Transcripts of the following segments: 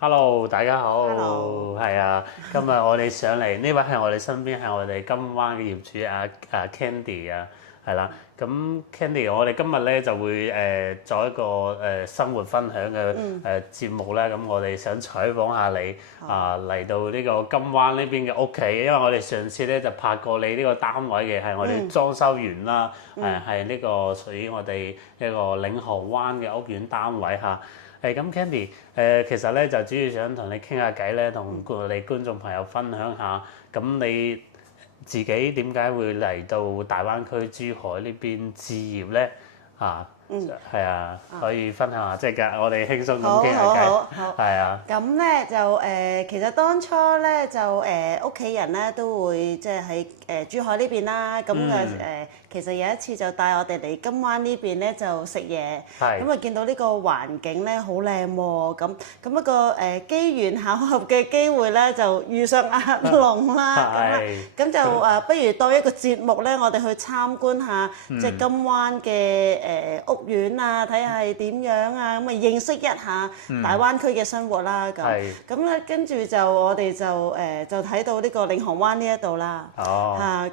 Hello，大家好， Hello 係啊，今日我哋上嚟呢位係我哋身邊係我哋金灣嘅業主Candy 啊，係啦，咁 Candy 我哋今日咧就會做一個生活分享嘅節目咧，咁我哋想採訪下你嚟到呢個金灣呢邊嘅屋企，因為我哋上次咧就拍過你呢個單位嘅，係我哋裝修完啦，係呢個屬於我哋一個領航灣嘅屋苑單位嚇。咁 Candy，其實咧就主要想同你傾下偈咧，同我哋觀眾朋友分享下，咁你自己點解會嚟到大灣區珠海呢邊置業咧？係啊，可以分享下，即係我哋輕鬆咁傾下偈，係啊。咁咧就其實當初咧就屋企人咧都會即係喺珠海呢邊啦，咁其實有一次就帶我哋嚟金灣呢邊咧就食嘢，咁啊見到呢個環境咧好靚喎，咁一個機緣巧合嘅機會咧就遇上阿龍啦，咁就不如當一個節目咧，我哋去參觀下即係金灣嘅屋苑啊，睇下係點樣啊，咁啊認識一下大灣區嘅生活啦，咁咧跟住就我哋就睇到呢個領航灣呢一度啦，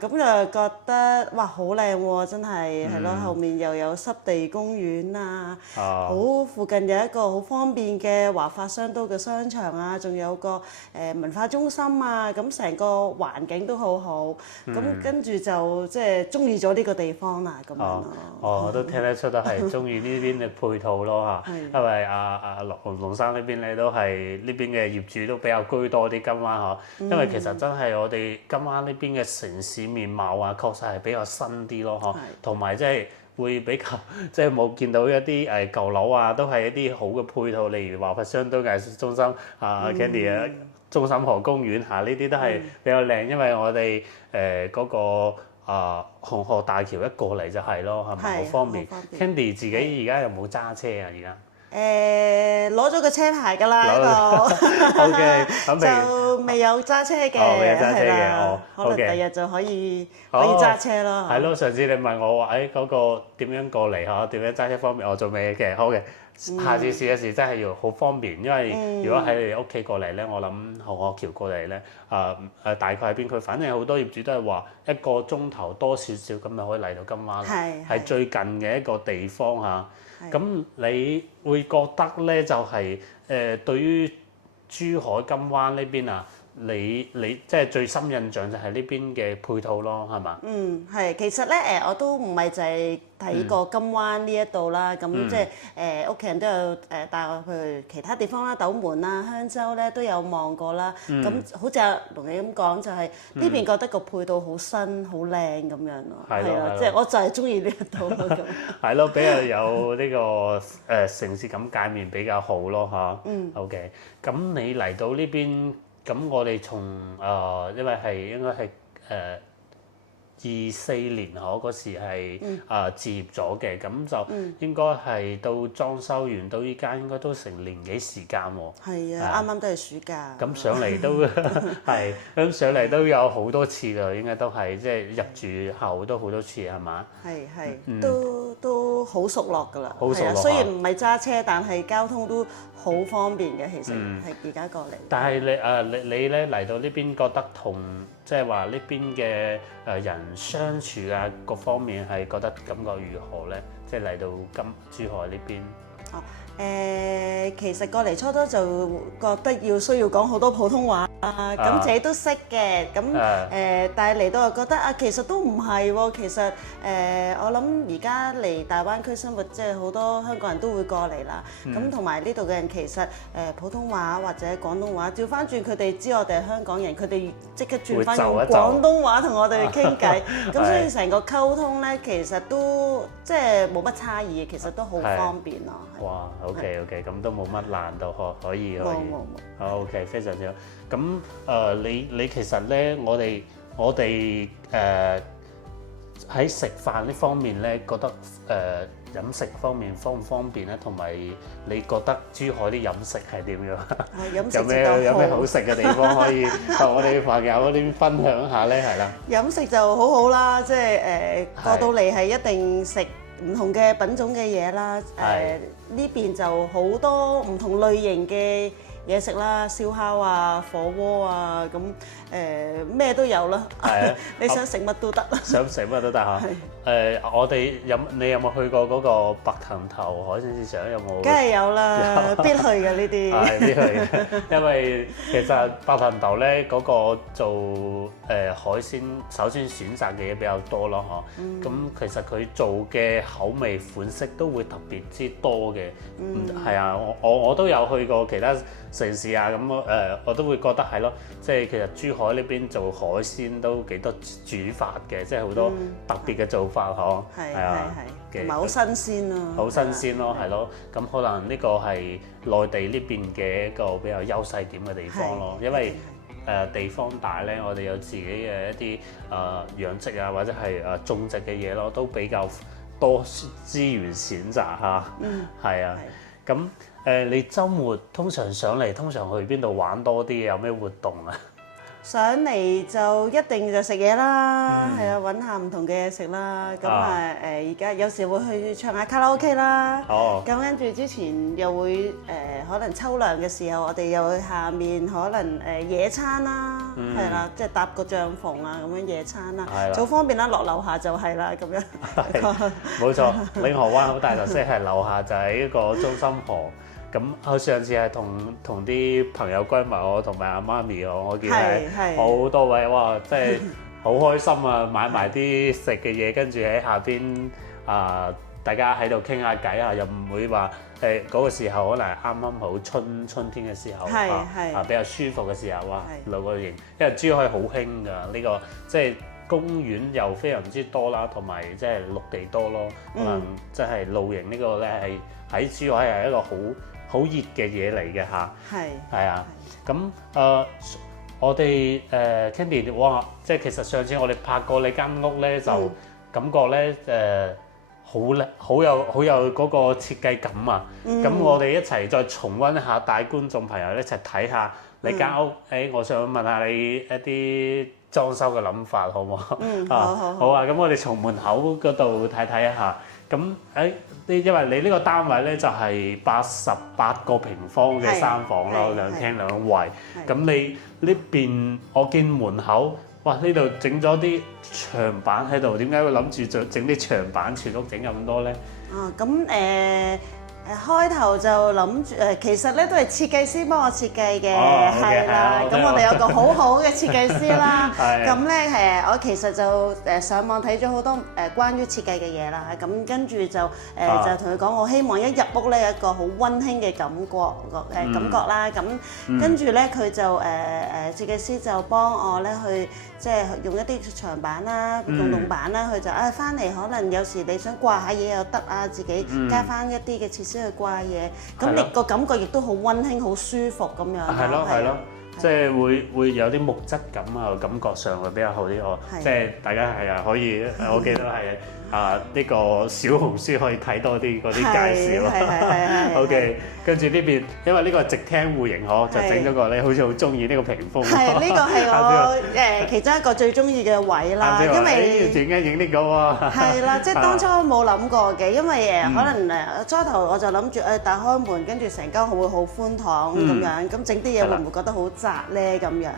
咁就覺得哇好靚喎，真係係咯，後面又有濕地公園啊，好附近有一個好方便嘅華發商都嘅商場啊，仲有個文化中心啊，咁成個環境都好好，咁跟住就即係中意咗呢個地方啦，咁樣咯。我都聽得出都係中意呢邊嘅配套咯嚇，因為阿龍生呢邊咧都係呢邊嘅業主都比較居多啲金灣嗬，因為其實真係我哋金灣呢邊嘅城市面貌啊，確實係比較新啲咯嗬，同埋即係會比較即係冇見到一啲舊樓啊，都係一啲好嘅配套，例如華發商都藝術中心Candy 啊，中心河公園呢啲都係比較靚，因為我哋嗰個紅河大橋一過嚟就係咯，係咪好方便？Candy 自己而家有冇揸車啊？而家攞咗個車牌㗎啦，呢個 OK， 就未有揸車嘅，係啦，可能第日就可以揸車咯。係咯，上次你問我話嗰個點樣過嚟嚇，點樣揸車方便，我做咩嘅？好嘅，下次試一試真係要好方便，因為如果喺你哋屋企過嚟咧，我諗紅河橋過嚟咧，大概喺邊區？反正好多業主都係話一個鐘頭多少少咁就可以嚟到金灣，係最近嘅一個地方嚇。咁你會覺得咧就係對於珠海金灣呢邊啊，你即係最深印象就係呢邊嘅配套咯，係嘛？係，其實咧我都唔係就係睇過金灣呢一度啦，咁即係屋企人都有帶我去其他地方啦，斗門啦、香洲咧都有望過啦。咁好似阿龍你咁講，就係呢邊覺得個配套好新、好靚咁樣咯。係啦，即係我就係中意呢一度咯咁。係咯，比較有呢個城市感界面比較好咯嚇。OK，咁你嚟到呢邊，咁我哋從因為係應該係24年嗰時係置業咗嘅，咁就應該係到裝修完到依家應該都成年幾時間喎。係啊，啱啱都係暑假。咁上嚟都係，咁上嚟都有好多次啦，應該都係即係入住後都好多次係嘛？係，都好熟絡㗎啦。好熟絡。雖然唔係揸車，但係交通都好方便嘅，其實係而家過嚟。但係你咧嚟到呢邊覺得同即係話呢邊嘅人相處啊各方面係覺得感覺如何咧？即係嚟到珠海呢邊。其實過嚟初初就覺得需要講好多普通話咁自己都識嘅，咁但係嚟到又覺得其實都唔係喎，其實我諗而家嚟大灣區生活，即係好多香港人都會過嚟啦，咁同埋呢度嘅人其實普通話或者廣東話，調翻轉佢哋知我哋係香港人，佢哋即刻轉翻用廣東話同我哋傾偈，咁所以成個溝通咧其實都即係冇乜差異，其實都好方便咯。哇，OK， 咁都冇乜難度可以。冇。OK， 非常之好。咁你其實咧，我哋喺食飯呢方面咧，覺得飲食方面方唔方便咧？同埋你覺得珠海啲飲食係點樣？有咩好食嘅地方可以同我哋朋友嗰啲分享下咧？係啦。飲食就好好啦，即係過到嚟係一定食唔同嘅品種嘅嘢啦。呢邊就好多唔同類型嘅嘢食啦，燒烤啊、火鍋啊，咁咩都有啦。係啊，你想食乜都得。想食乜都得嚇。我哋你有冇去過嗰個白藤頭海鮮市場？有冇？梗係有啦，必去嘅呢啲。係必去嘅，因為其實白藤頭咧嗰個做海鮮，首先選擇嘅嘢比較多咯，嗬。咁其實佢做嘅口味款式都會特別之多嘅。係啊，我都有去過其他城市啊，咁我都會覺得係咯，即係其實珠海呢邊做海鮮都幾多煮法嘅，即係好多特別嘅做法，嗬。係啊，同埋好新鮮咯。好新鮮咯，係咯。咁可能呢個係內地呢邊嘅一個比較優勢點嘅地方咯，因為地方大咧，我哋有自己嘅一啲養殖啊，或者係種植嘅嘢咯，都比較多資源選擇嚇。係啊。咁你週末通常上嚟，通常去邊度玩多啲？有咩活動啊？上嚟就一定就食嘢啦，係啊，揾下唔同嘅嘢食啦。咁而家有時會去唱下卡拉 OK 啦。咁跟住之前又會可能秋涼嘅時候，我哋又去下面可能野餐啦，係啦，即係搭個帳篷啊咁樣野餐啦，好方便啦，落樓下就係啦咁樣。冇錯，領河灣好大特色係樓下就係一個中心河。咁我上次係同啲朋友閨蜜我同埋阿媽咪我見係好多位，哇！真係好開心啊！買埋啲食嘅嘢，跟住喺下邊大家喺度傾下偈啊，又唔會話嗰個時候可能啱啱好春天嘅時候比較舒服嘅時候，哇！露個營，因為珠海好興㗎呢個，即係公園又非常之多啦，同埋即係陸地多咯，可能即係露營呢個咧係喺珠海係一個好熱嘅嘢嚟嘅嚇，係啊，咁我哋Candy，哇，即係其實上次我哋拍過你間屋咧，就感覺咧好靚，好有嗰個設計感啊！咁我哋一齊再重溫一下，帶觀眾朋友一齊睇下你間屋。我想問下你一啲裝修嘅諗法，好唔好？好啊！咁我哋從門口嗰度睇一下。咁因為你呢個單位咧就係88個平方嘅3房咯，兩廳兩衛。咁你呢邊我見門口，哇！呢度整咗啲牆板喺度，點解會諗住整啲牆板全屋整咁多咧？咁開頭就諗住其實咧都係設計師幫我設計嘅，係啦。咁我哋有個好好嘅設計師啦。咁咧我其實就上網睇咗好多關於設計嘅嘢啦。咁跟住就就同佢講，我希望一入屋咧有一個好溫馨嘅感覺啦。咁跟住咧佢就設計師就幫我咧去即係用一啲牆板啦、洞洞板啦，佢就翻嚟可能有時你想掛下嘢又得啊，自己加翻一啲嘅設施去掛嘢，咁你個感覺亦都好溫馨、好舒服咁樣。係咯，即係會有啲木質感啊，感覺上會比較好啲哦。即係大家可以，我記得係呢個小紅書可以睇多啲嗰啲介紹。係。OK， 跟住呢邊，因為呢個係直廳戶型就整咗個你好似好中意呢個屏風。係，呢個係我其中一個最中意嘅位啦，因為點解影呢個喎？係啦，即係當初冇諗過嘅，因為可能初頭我就諗住打開門，跟住成間會好寬敞咁樣，咁整啲嘢會唔會覺得好窄咧咁樣？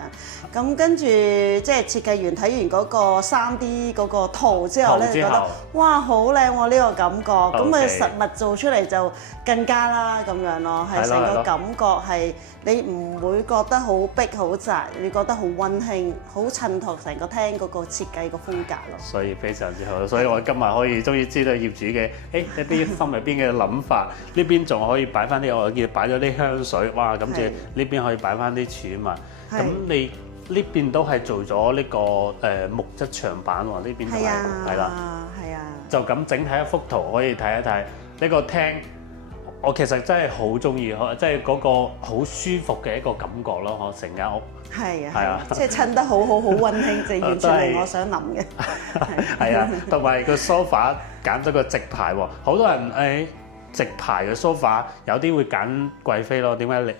咁跟住即係設計員睇完嗰個3D 嗰個圖之後咧，就覺得哇好靚喎呢個感覺，咁實物做出嚟就更加啦咁樣咯，係成個感覺係你唔會覺得好逼好窄，你覺得好溫馨，好襯托成個廳嗰個設計個風格咯。所以非常之好，所以我今日可以終於知道業主嘅一啲心入邊嘅諗法，呢邊仲可以擺翻啲我見擺咗啲香水，哇！咁住呢邊可以擺翻啲儲物，咁你呢邊都係做咗呢個木質牆板喎，呢邊都係啦，就咁整體一幅圖可以睇一睇呢個廳。我其實真係好中意，即係嗰個好舒服嘅一個感覺咯，成間屋。係啊，即係襯得好溫馨，就完全係我想諗嘅。係啊，同埋個 sofa 揀咗個直排喎，好多人直排嘅 sofa 有啲會揀貴妃咯，點解你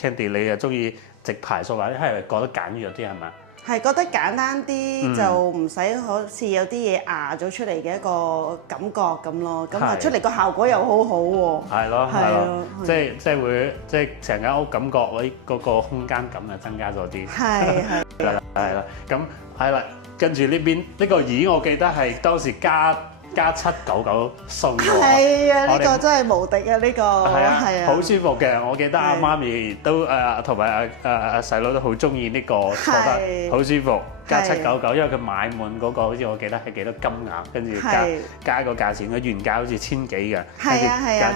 Candy 你又中意直排 sofa？係覺得簡約啲係咪？係覺得簡單啲，就唔使好似有啲嘢壓咗出嚟嘅一個感覺咁咯。咁啊出嚟個效果又好好喎。係咯，係咯，即係會即係成間屋感覺嗰個空間感啊增加咗啲。係啦，咁係啦，跟住呢邊呢個椅我記得係當時加799送嘅喎。係啊，呢個真係無敵啊！呢個係啊，好舒服嘅。我記得阿媽咪都同埋阿細佬都好中意呢個，覺得好舒服。加799，因為佢買滿嗰個好似我記得係幾多金額，跟住加個價錢，佢原價好似1000幾嘅，跟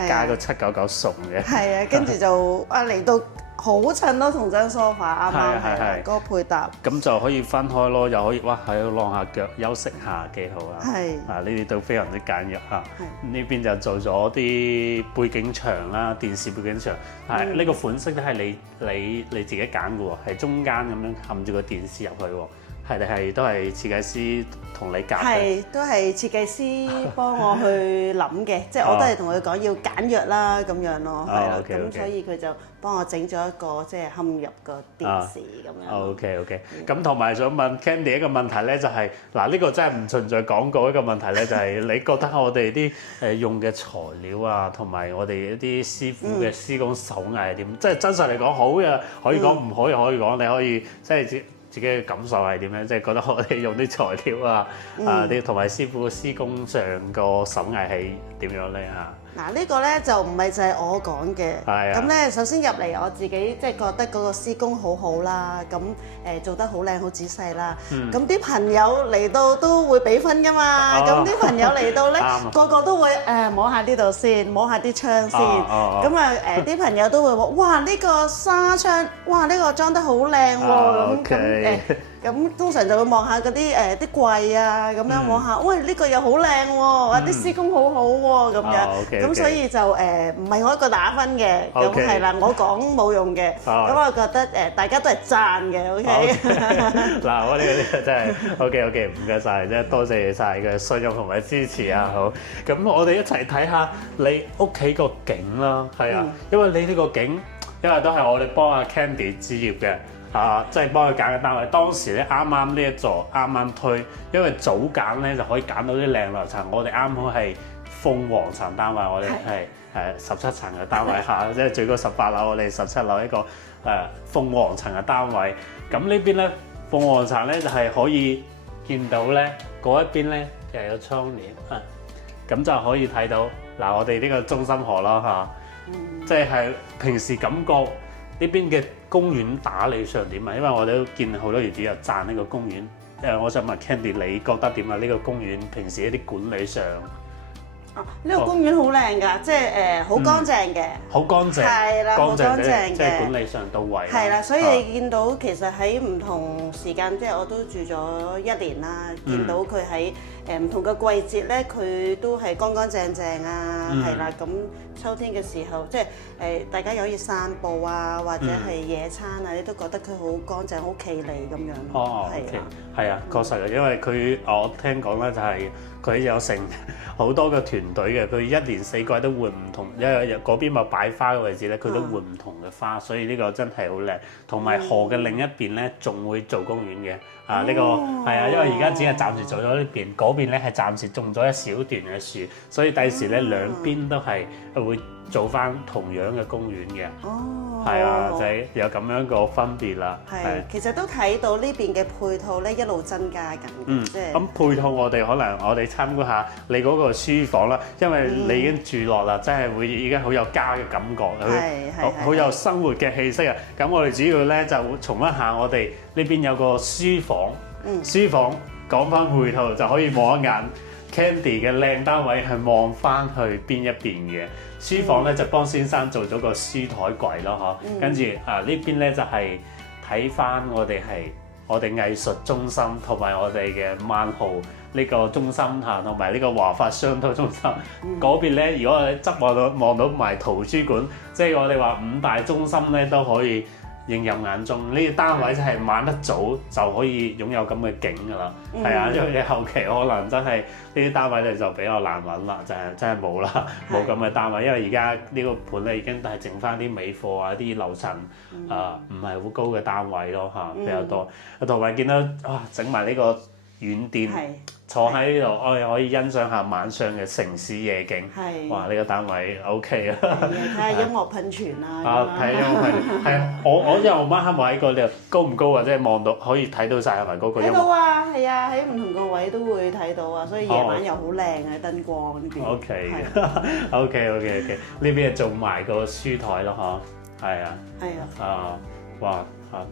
住加個799送嘅。係啊，跟住就嚟到好襯咯，同張梳化啱啱係嗰個配搭。咁就可以分開咯，又可以哇喺度晾下腳休息下幾好啊！呢啲都非常之簡約嚇。呢邊就做咗啲背景牆啦，電視背景牆。係呢個款式都係你自己揀嘅喎，係中間咁樣冚住個電視入去喎。係都係設計師同你夾嘅？係，都係設計師幫我去諗嘅，即係我都係同佢講要簡約啦咁樣咯，係啦，咁所以佢就幫我整咗一個即係嵌入個電視咁樣。OK，咁同埋想問 Candy 一個問題咧，就係嗱呢個真係唔存在廣告一個問題咧，就係你覺得我哋啲用嘅材料啊，同埋我哋一啲師傅嘅施工手藝係點？即係真實嚟講好嘅，可以講唔好又可以講，你可以即係自己嘅感受係點樣？即係覺得我哋用啲材料啊，啲同埋師傅嘅施工上個手藝係點樣咧嚇？嗱呢個咧就唔係就係我講嘅，咁咧首先入嚟我自己即係覺得嗰個施工好好啦，咁做得好靚好仔細啦，咁啲朋友嚟到都會俾分噶嘛，咁啲朋友嚟到咧個個都會摸下呢度先，摸下啲窗先，咁啊啲朋友都會話：哇呢個紗窗，哇呢個裝得好靚喎，咁通常就會望下嗰啲啲櫃啊，咁樣望下，喂呢個又好靚喎，哇啲施工好好喎，咁樣，咁所以就唔係我一個打分嘅，咁係啦，我講冇用嘅，咁我覺得大家都係讚嘅 ，OK。嗱，我呢個真係 OK，唔該晒，真係多謝晒嘅信任同埋支持啊，好。咁我哋一齊睇下你屋企個景啦，係啊，因為你呢個景，因為都係我哋幫阿 Candy 置業嘅。即係幫佢揀嘅單位。當時咧啱啱呢一座啱啱推，因為早揀咧就可以揀到啲靚樓層。我哋啱好係鳳凰層單位，我哋係17層嘅單位嚇，即係最高18樓，我哋17樓一個鳳凰層嘅單位。咁呢邊咧鳳凰層咧就係可以見到咧嗰一邊咧又有窗簾啊，咁就可以睇到嗱我哋呢個中心河啦嚇，即係平時感覺。呢邊嘅公園打理上點啊？因為我哋都見好多業主又讚呢個公園。我想問 Candy，你覺得點啊？呢個公園平時一啲管理上，呢個公園好靚㗎，即係好乾淨嘅，好乾淨，係啦，好乾淨嘅，即係管理上到位。係啦，所以你見到其實喺唔同時間，即係我都住咗1年啦，見到佢喺唔同嘅季節咧，佢都係乾乾淨淨啊，係啦，咁秋天嘅時候，即係大家又可以散步啊，或者係野餐啊，你都覺得佢好乾淨、好企理咁樣。係啊，確實嘅，因為佢我聽講咧就係佢有成好多個團隊嘅，佢1年4季都換唔同，因為嗰邊咪擺花嘅位置咧，佢都換唔同嘅花，所以呢個真係好靚。同埋河嘅另一邊咧，仲會做公園嘅。呢個係啊，因為而家只係暫時做咗呢邊，嗰邊咧係暫時種咗一小段嘅樹，所以第時咧兩邊都係會做翻同樣嘅公園嘅。係啊，就係有咁樣個分別啦。係，其實都睇到呢邊嘅配套咧一路增加緊。即係咁配套我哋可能我哋參觀下你嗰個書房啦，因為你已經住落啦，真係會已經好有家嘅感覺，好有生活嘅氣息啊！咁我哋主要咧就重溫下我哋呢邊有個書房，書房講翻配套就可以望一眼 Candy 嘅靚單位係望翻去邊一邊嘅。書房咧就幫先生做咗個書台櫃咯，嗬，跟住呢邊咧就係睇翻我哋藝術中心同埋我哋嘅萬豪呢個中心嚇，同埋呢個華發商都中心。嗰邊咧，如果我哋側望到埋圖書館，即係我哋話5大中心咧都可以映入眼中。呢個單位真係買得早就可以擁有咁嘅景㗎啦。係啊，因為你後期可能真係呢啲單位咧就比較難揾啦，真係冇啦，冇咁嘅單位。因為而家呢個盤咧已經係剩翻啲尾貨啊，啲樓層唔係好高嘅單位咯嚇，比較多。同埋見到整埋呢個軟墊。坐喺呢度，我哋可以欣賞下晚上嘅城市夜景。哇！呢個單位 OK 啊。睇下音樂噴泉啊。睇音樂噴泉係啊！我因為我晚黑冇喺個呢度，高唔高啊？即係望到可以睇到晒係咪嗰個音樂？睇到啊，係啊，喺唔同個位都會睇到啊，所以夜晚又好靚啊燈光呢邊。OK，呢邊係做埋個書台咯，嗬。係啊。係啊。哇！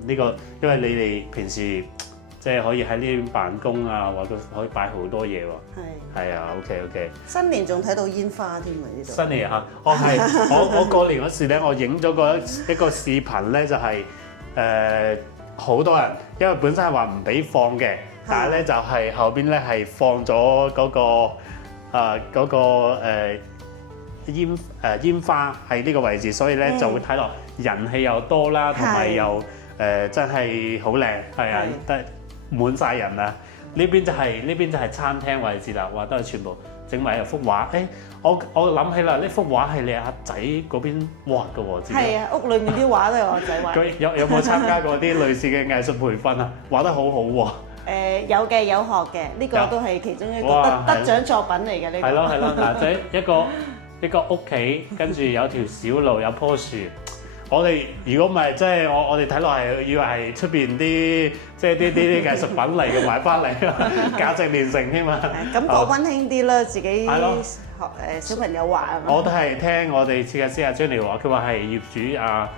呢個因為你哋平時。即係可以喺呢邊辦公啊，或者可以擺好多嘢喎。係啊 ，OK。新年仲睇到煙花添啊！呢度。新年我過年嗰時咧，我影咗一個視頻咧，就係好多人，因為本身係話唔俾放嘅，但係咧就係後邊咧係放咗嗰個煙花喺呢個位置，所以咧就會睇落人氣又多啦，同埋又真係好靚，係啊，得。滿晒人啊！呢邊就係餐廳位置啦，哇！都係全部整埋一幅畫。我諗起啦，呢幅畫係你阿仔嗰邊畫嘅喎，知唔知？係啊，屋裏面啲畫都係我仔畫。佢有冇參加過啲類似嘅藝術培訓啊？畫得好好喎。有嘅，有學嘅，呢個都係其中一個得獎作品嚟嘅呢個。係咯，嗱，即係一個屋企，跟住有條小路，有棵樹。我哋如果唔係，即係我哋睇落係以為係出邊啲即係啲藝術品嚟嘅買翻嚟，價值連城添嘛。感覺溫馨啲啦，自己學小朋友畫啊嘛。我都係聽我哋設計師阿 Jenny 話，佢話係業主阿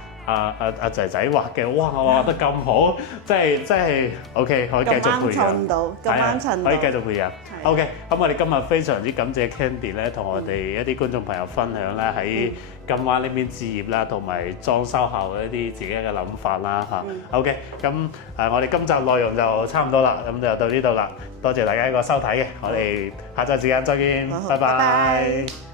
仔仔畫嘅，哇！我畫得咁好，真係 OK，可以繼續培養。可以繼續培養。OK，咁我哋今日非常之感謝 Candy 咧，同我哋一啲觀眾朋友分享咧喺金灣呢邊置業啦，同埋裝修後一啲自己嘅諗法啦嚇。OK，咁我哋今集內容就差唔多啦，咁就到呢度啦。多謝大家一個收睇嘅，我哋下集時間再見，拜拜。